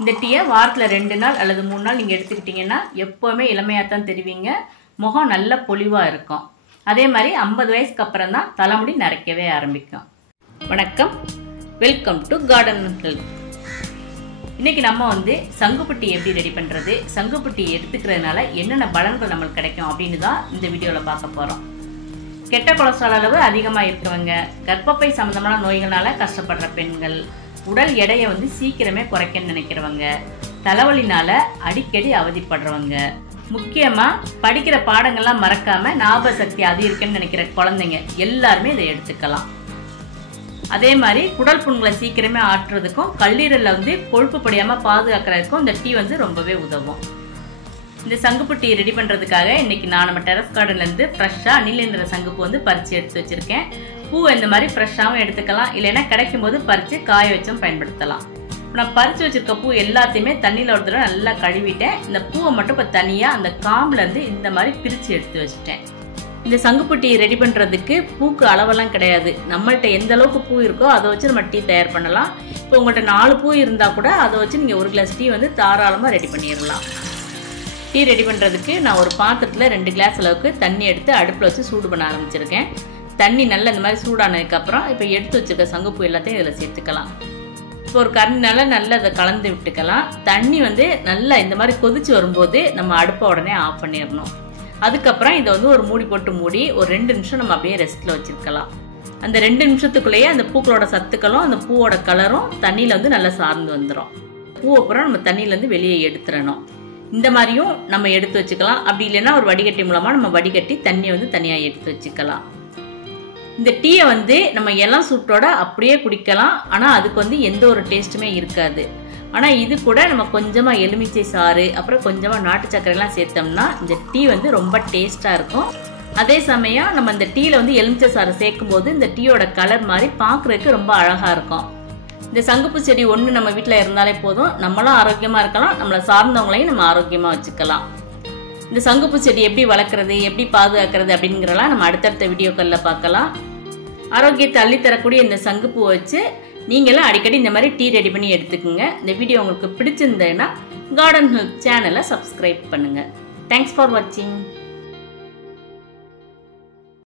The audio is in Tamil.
இந்த டீயை வாரத்தில் 2 நாள் அல்லது 3 நாள் நீங்கள் எடுத்துக்கிட்டிங்கன்னா எப்போவுமே இளமையாக தான் தெரிவிங்க. முகம் நல்ல பொலிவாக இருக்கும். அதே மாதிரி 50 வயசுக்கு அப்புறம் தான் தலைமுடி நரைக்கவே ஆரம்பிக்கும். வணக்கம், வெல்கம் டு GardenNHealth. இன்றைக்கி நம்ம சங்குப்பூ டீ எப்படி ரெடி பண்ணுறது, சங்குப்பூ டீ எடுத்துக்கிறதுனால என்னென்ன பலன்கள் நம்மளுக்கு கிடைக்கும் அப்படின்னு தான் இந்த வீடியோவில் பார்க்க போகிறோம். கெட்ட கொலஸ்ட்ரால் அளவு அதிகமாக இருக்கிறவங்க, கர்ப்பப்பை சம்மந்தமான நோய்களால் கஷ்டப்படுற பெண்கள், உடல் எடையை சீக்கிரமே குறைக்கணும்னு நினைக்கிறவங்க, தலைவலினால அடிக்கடி அவதிப்படுறவங்க, முக்கியமாக படிக்கிற பாடங்கள்லாம் மறக்காமல் ஞாபக சக்தி அதிகரிக்குன்னு நினைக்கிற குழந்தைங்க எல்லாருமே இதை எடுத்துக்கலாம். அதே மாதிரி குடல் புண்களை சீக்கிரமே ஆற்றுறதுக்கும் கல்லீரலில் கொழுப்பு படியாமல் பாதுகாக்கிறதுக்கும் இந்த டீ ரொம்பவே உதவும். இந்த சங்குப்பூ டீ ரெடி பண்ணுறதுக்காக இன்றைக்கி நான் நம்ம டெரஸ் கார்டன்லேருந்து ஃப்ரெஷ்ஷாக நீலந்திர சங்குப்பூ பறித்து எடுத்து வச்சுருக்கேன். பூ இந்த மாதிரி ஃப்ரெஷ்ஷாகவும் எடுத்துக்கலாம், இல்லைன்னா கிடைக்கும் போது பறித்து காய வச்சும் பயன்படுத்தலாம். நான் பறித்து வச்சுருக்க பூ எல்லாத்தையுமே தண்ணியில் ஒரு தடவை நல்லா கழுவிட்டேன். இந்த பூவை மட்டும் இப்போ தனியாக அந்த காம்புலேருந்து இந்த மாதிரி பிரித்து எடுத்து வச்சுட்டேன். இந்த சங்குப்பூ டீ ரெடி பண்ணுறதுக்கு பூக்கு அளவெல்லாம் கிடையாது. நம்மள்கிட்ட எந்த அளவுக்கு பூ இருக்கோ அதை வச்சு நம்ம டீ தயார் பண்ணலாம். இப்போ உங்கள்கிட்ட 4 பூ இருந்தால் கூட அதை வச்சு நீங்கள் 1 கிளாஸ் டீ தாராளமாக ரெடி பண்ணிடலாம். டீ ரெடி பண்ணுறதுக்கு நான் ஒரு பாத்திரத்தில் 2 கிளாஸ் அளவுக்கு தண்ணி எடுத்து அடுப்பில் வச்சு சூடு பண்ண ஆரம்பிச்சிருக்கேன். தண்ணி நல்லா இந்த மாதிரி சூடானதுக்கப்புறம் இப்போ எடுத்து வச்சுருக்க சங்குப்பூ எல்லாத்தையும் இதில் சேர்த்துக்கலாம். இப்போ ஒரு கரண்டினால நல்லா அதை கலந்து விட்டுக்கலாம். தண்ணி நல்லா இந்த மாதிரி கொதிச்சு வரும்போது நம்ம அடுப்பை உடனே ஆஃப் பண்ணிடணும். அதுக்கப்புறம் இதை ஒரு மூடி போட்டு மூடி ஒரு 2 நிமிஷம் நம்ம அப்படியே ரெஸ்ட்டில் வச்சுருக்கலாம். அந்த 2 நிமிஷத்துக்குள்ளேயே அந்த பூக்களோட சத்துக்களும் அந்த பூவோட கலரும் தண்ணியில் நல்லா சார்ந்து வந்துடும். பூவை அப்புறம் நம்ம தண்ணியிலேருந்து வெளியே எடுத்துடணும். இந்த மாதிரியும் நம்ம எடுத்து வச்சுக்கலாம். அப்படி இல்லைன்னா ஒரு வடிகட்டி மூலமாக நம்ம வடிகட்டி தண்ணியை தனியாக எடுத்து வச்சுக்கலாம். இந்த டீயை நம்ம இளம் சூட்டோட அப்படியே குடிக்கலாம். ஆனால் அதுக்கு எந்த ஒரு டேஸ்ட்டுமே இருக்காது. ஆனால் இது கூட நம்ம கொஞ்சமாக எலுமிச்சை சாறு அப்புறம் கொஞ்சமாக நாட்டு சர்க்கரைலாம் சேர்த்தோம்னா இந்த டீ ரொம்ப டேஸ்ட்டாக இருக்கும். அதே சமயம் நம்ம இந்த டீயில் எலுமிச்சை சாறு சேர்க்கும் போது இந்த டீயோட கலர் மாதிரி பார்க்குறதுக்கு ரொம்ப அழகாக இருக்கும். இந்த சங்குப்பூ செடி ஒன்று நம்ம வீட்டில் இருந்தாலே போதும், நம்மளும் ஆரோக்கியமாக இருக்கலாம், நம்மளை சார்ந்தவங்களையும் நம்ம ஆரோக்கியமாக வச்சுக்கலாம். இந்த சங்குப்பூ செடி எப்படி வளர்க்குறது, எப்படி பாதுகாக்கிறது அப்படிங்கிறலாம் நம்ம அடுத்தடுத்த வீடியோக்களில் பார்க்கலாம். ஆரோக்கியத்தை அள்ளித்தரக்கூடிய இந்த சங்குப்பூவை வச்சு நீங்களும் அடிக்கடி இந்த மாதிரி டீ ரெடி பண்ணி எடுத்துக்கோங்க. இந்த வீடியோ உங்களுக்கு பிடிச்சிருந்ததுன்னா GardenNHealth சேனலை சப்ஸ்கிரைப் பண்ணுங்கள். தேங்க்ஸ் ஃபார் வாட்சிங்.